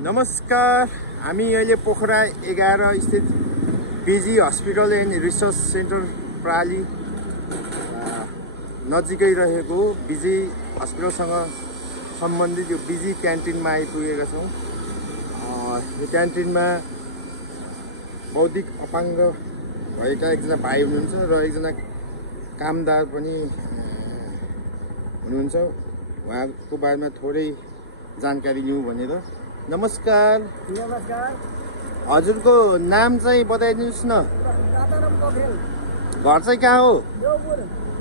नमस्कार, हामी अहिले पोखरा 11 स्थित BG hospital and research centre प्राली नजिकै रहेको बिजी हस्पिटलसँग सम्बन्धित यो बिजी क्यान्टिनमा आइपुगेका छौँ। यो क्यान्टिनमा बौद्धिक अपाङ्ग भएका एकजना भाइ हुनुहुन्छ र एकजना कामदार पनि हुनुहुन्छ। उहाँको बारेमा थोरै जानकारी लिउँ भनेर। नमस्कार। नमस्कार। हजुरको नाम चाहिँ बताइदिनुहोस् न। घर चाहिँ कहाँ हो?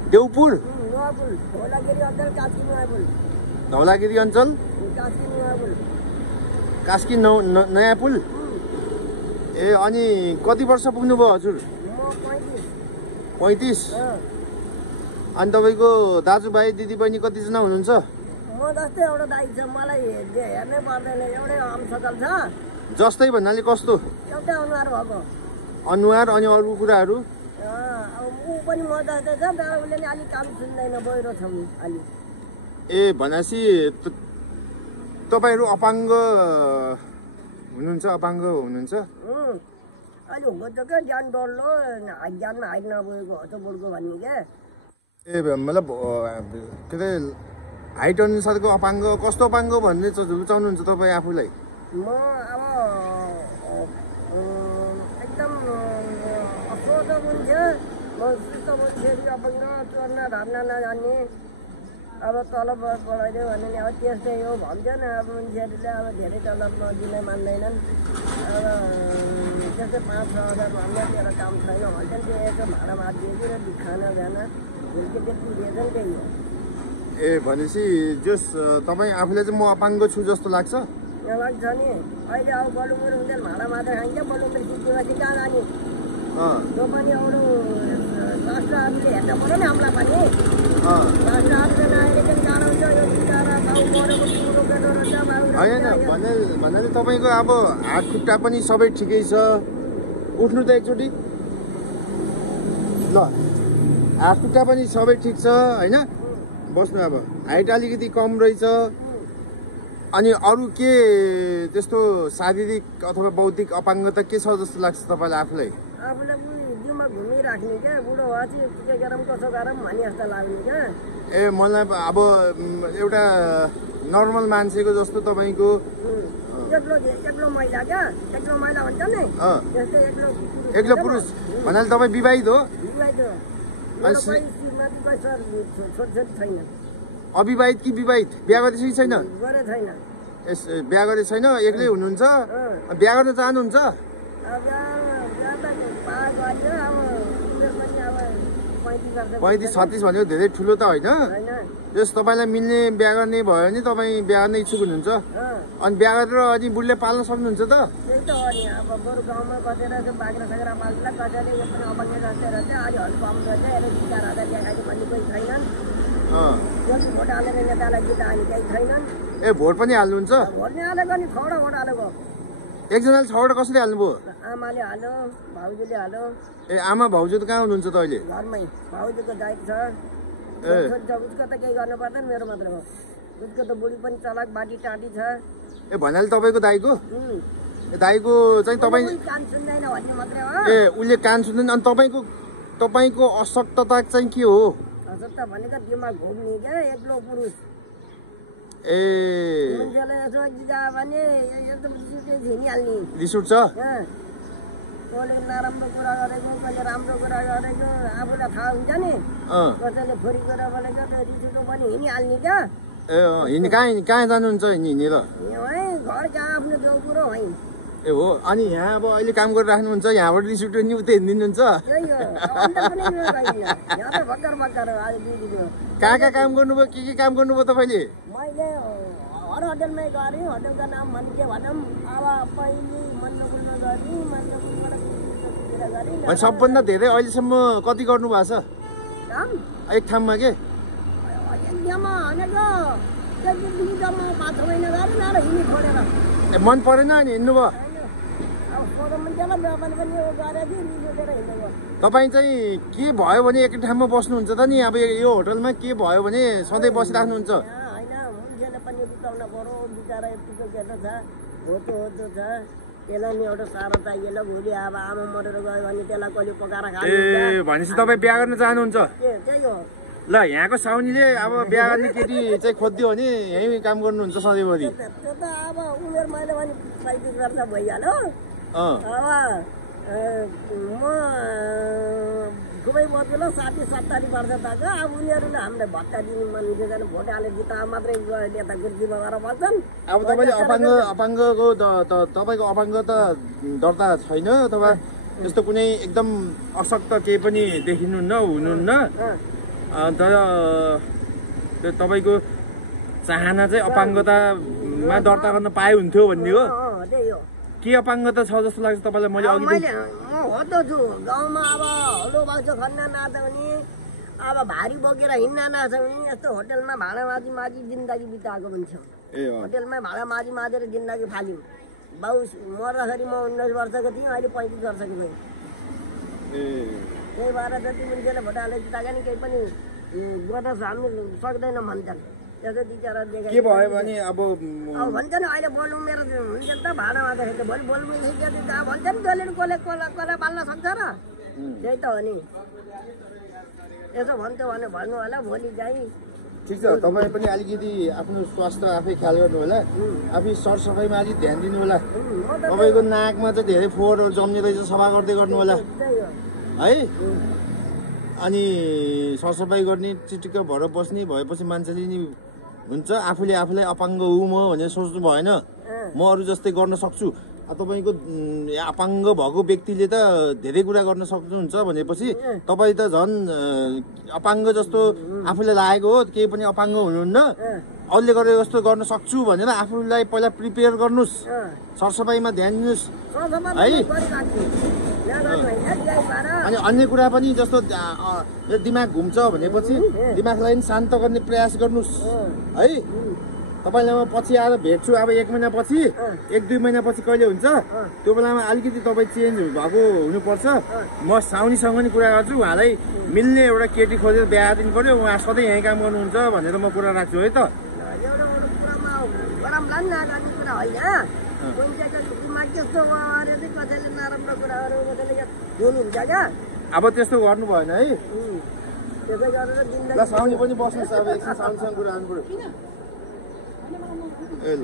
देउपुर। धौलागिरी अञ्चल कास्की नयाँ पुल। ए अनि कति वर्ष पुग्नुभयो हजुर? 35। अनि तपाईँको दाजुभाइ दिदीबहिनी कतिजना हुनुहुन्छ? म जस्तै एउटा दाइ छ, मलाई हेर्नै पर्दैन, एउटै अमसकल छ। जस्तै भन्नाले कस्तो? एउटै अनुहार भएको अनुहार। अनि अरू कुराहरू? ऊ पनि म जस्तै छ, तर उसले नि अलिक काम सुन्दैन, बहिरो छ अलि। ए भनेपछि तपाईँहरू अपाङ्ग हुनुहुन्छ? अपाङ्ग हुनुहुन्छ? अलि हो त क्या, ज्ञान डल्लो, ज्ञानमा हाइट नपुगेको हो त बुढ्को भन्ने क्या। ए मतलब के अरे हाइट अनुसारको अपाङ्ग? कस्तो अपाङ्ग भन्ने रुचाउनुहुन्छ तपाईँ आफूलाई? म अब एकदम अप्रोच मान्छे, म सुस्त मान्छे, अपाङ्ग, चोर्न धर्न नजान्ने। अब तलब बढाइदियो भने नि अब त्यस्तै हो भन्छन्। अब मान्छेहरूले अब धेरै तलब नदिनै मान्दैनन्। अब त्यस्तै 5-6 हजार भन्दा तेरो काम छैन भन्छन्। त्यो एक भाडा मारिदिएको र खाना जाना भुल्के त्यति दिएछन्, त्यही हो। ए भनेपछि जस तपाईँ आफूलाई चाहिँ म अपाङ्ग छु जस्तो लाग्छ? लाग्छ नि। अहिले अब बलुङ्गुर हुन्छ, भाडा मात्र खाइन्छ, बलुङ्गुर सिक्किममा कहाँ जाने? त्यो पनि अरू राष्ट्रहरूले हेर्न पऱ्यो नि हामीलाई पनि। राष्ट्रहरूले नआएर चाहिँ गाह्रो हुन्छ। यो बिचरा गाउँ परेको कुरो केटो रहेछ। होइन भन्नाले तपाईँको अब हात खुट्टा पनि सबै ठिकै छ? उठ्नु त एकचोटि ल। हात खुट्टा पनि सबै ठिक छ होइन? बस्नु। अब हाइट अलिकति कम रहेछ। अनि अरू के त्यस्तो शारीरिक अथवा बौद्धिक अपाङ्गता के छ जस्तो लाग्छ तपाईँलाई आफूलाई? आफूलाई जिउमा घुमिराख्ने क्या, बुढो भएपछि के गरौँ कसो गरौँ भने जस्तो लाग्ने क्या। ए मलाई अब एउटा नर्मल मान्छेको जस्तो तपाईँको एक्लो महिला क्या, एक्लो महिला भन्छ नि त्यस्तै एक्लो पुरुष भन्नाले तपाईँ विवाहित हो? विवाहित हो। छोरी छैन। अविवाहित कि विवाहित? बिहा गरेपछि छैन? गरे छैन। यस, बिहा गरे छैन, एक्लै हुनुहुन्छ? बिहा गर्न चाहनुहुन्छ? 35-36 भनेको धेरै ठुलो त होइन? जस तपाईँलाई मिल्ने बिहा गर्ने भयो भने तपाईँ बिहा गर्ने इच्छुक हुनुहुन्छ? अनि बिहा गरेर अनि बुढीले पाल्न सक्नुहुन्छ त? त्यही त हो नि। अब बरु गाउँमा बसेर बाख्रा साख्रा पाल्दा कसैले यो पनि अपाङ्ग जस्तै रहेछ, अलि हल्लु पाउनु रहेछ, यसले 4,000 ल्याएको भन्ने कोही छैनन्। भोट हालेर नेतालाई जिताउने केही छैनन्। ए भोट पनि हाल्नुहुन्छ? भोट नै हालेको नि, 6वटा भोट हालेको। एकजनाले 6वटा कसरी हाल्नुभयो? आमाले हाल्यो, भाउजूले हाल्यो। ए आमा भाउजू त कहाँ हुनुहुन्छ त अहिले? घरमै। भाउजूको दायित्व छ, उसको त केही गर्नु पर्दैन, मेरो मात्र हो। उसको त बुढी पनि चलाक बाटी टाँटी छ। ए भन्नाले तपाईँको दाइको? दाइको चाहिँ तपाईँ कान सुन्दैन भन्ने मात्रै हो। ए उसले कान सुन्दैन। अनि तपाईँको अशक्तता चाहिँ के हो? अशक्त भनेको दिमाग घुम्ने क्या, एक्लो पुरुष। ए मान्छेले यसो जिजा भने एकदम झिनिहाल्ने। रिस उठ्छ? कसले नराम्रो कुरा गरेको, कसले राम्रो कुरा गरेको आफूलाई थाहा हुन्छ नि। कसैले छोरी कुरा बोलेको त्यो रिस उठो पनि हिँडिहाल्ने क्या। ए कहाँ जानुहुन्छ हिँडेर? है घर कहाँ आफ्नो देउपुर हो। ए हो। अनि यहाँ अब अहिले काम गरिराख्नुहुन्छ, यहाँबाट रिस उठ्यो नि उतै हिँडिदिनुहुन्छ? त्यही हो। यहाँ त भर्खर हो, आज 2 दिन हो। कहाँ काम गर्नुभयो? के काम गर्नुभयो तपाईँले? मैले हर होटलमै गरेँ। होटलको नाम भन् के भनौँ, अब पहिले मन्डपुरमा गरेँ। सबभन्दा धेरै अहिलेसम्म कति गर्नुभएको छ काम? एक ठाउँमा के? एकदम भनेको 5-6 महिना गरेँ न हिँड्नु छोडेर। ए मन परेन अनि हिँड्नुभयो? अब छोरो मान्छेलाई व्यापार पनि गरेर रिस उठेर हिँडेको। तपाईँ चाहिँ के भयो भने एकै ठाउँमा बस्नुहुन्छ त नि? अब यो होटलमा के भयो भने सधैँ बसिराख्नुहुन्छ? होइन, मान्छेले पनि रुचाउन पर्यो, बिचरा यतिको केटो छ। होतो छ त्यसलाई नि एउटा साह्रो चाहिएन भोलि अब आमा मरेर गयो भने त्यसलाई कहिले पकाएर खानु ए भनेपछि तपाईँ बिहा गर्न चाहनुहुन्छ? त्यही हो। ल यहाँको साउनीले अब बिहा गर्ने केटी चाहिँ खोजिदियो भने यहीँ काम गर्नुहुन्छ सधैँभरि? त्यो त अब उमेर मैले भने 35 वर्ष भइहाल्यो। अब म खुबै बदलो 60-70 वर्ष तक अब उनीहरूले हामीलाई भत्ता दिनु मन दिँदैन। भोट हाले जिता मात्रै नेता गुर्जीमा गएर बस्छन्। अब तपाईँले अपाङ्गको तपाईँको अपाङ्ग त दर्ता छैन अथवा त्यस्तो कुनै एकदम अशक्त केही पनि देखिनुहुन्न हुनुहुन्न, तर त्यो तपाईँको चाहना चाहिँ अपाङ्गतामा दर्ता गर्न पाए हुन्थ्यो भन्ने हो? त्यही हो। के अपाङ्गता छ जस्तो लाग्छ तपाईँलाई? मैले अघि म होतो छु गाउँमा अब हलो बाक्सो खन्न नाच्छ भने अब भारी बोकेर हिँड्न नाच्छ भने यस्तो होटेलमा भाडा माझी जिन्दगी बिताएको हुन्छ। होटेलमा भाडा माझेर जिन्दगी फाल्यौँ। बाउ मर्दाखेरि म 19 वर्षको थिएँ, अहिले 35 वर्षको भएँ। त्यही भएर जति मान्छेले भोट हाले जिताएको नि केही पनि गर्न हामी सक्दैन भन्छन्। त्यसो बिचरा देखाइ के भयो भने अब भन्छ नि अहिले बोल्नु मेरो हुन्छ नि त भाडा माझ्दाखेरि भोलि बोल्नु भन्छ नि जसले कसलाई बाल्न सक्छ र? त्यही त हो नि। यसो भन्थ्यो भने भन्नु होला भोलि चाहिँ। ठिक छ, तपाईँ पनि अलिकति आफ्नो स्वास्थ्य आफै ख्याल गर्नु होला, आफै सरसफाइमा अलिक ध्यान दिनु होला। तपाईँको नाकमा चाहिँ धेरै फोहोरहरू जम्ने रहेछ, सफा गर्दै गर्नु होला है। अनि सरसफाइ गर्ने चिटिक्क भएर बस्ने भएपछि मान्छेले नि हुन्छ आफूले आफूलाई अपाङ्ग हुँ म भनेर सोच्नु भएन। म अरू जस्तै गर्न सक्छु। तपाईँको अपाङ्ग भएको व्यक्तिले त धेरै कुरा गर्न सक्नुहुन्छ भनेपछि तपाईँ त झन् अपाङ्ग जस्तो आफूलाई लागेको हो, केही पनि अपाङ्ग हुनुहुन्न। अरूले गरेर जस्तो गर्न सक्छु भनेर आफूलाई पहिला प्रिपेयर गर्नुहोस्, सरसफाइमा ध्यान दिनुहोस् है। अनि अन्य कुरा पनि जस्तो दिमाग घुम्छ भनेपछि दिमागलाई पनि शान्त गर्ने प्रयास गर्नुहोस् है। तपाईँलाई म पछि आएर भेट्छु, अब 1 महिनापछि 1-2 महिनापछि कहिले हुन्छ त्यो बेलामा अलिकति तपाईँ चेन्ज भएको हुनुपर्छ। म साउनीसँग नि कुरा गर्छु, उहाँलाई मिल्ने एउटा केटी खोजेर बिहा दिनु पर्यो, उहाँ सधैँ यहीँ काम गर्नुहुन्छ भनेर म कुरा राख्छु है त। अब त्यस्तो गर्नु भएन है। ल साउनी पनि बस्नुहोस्, अब एकछिन साउनीसँग कुरा गर्नु पर्यो। ए ल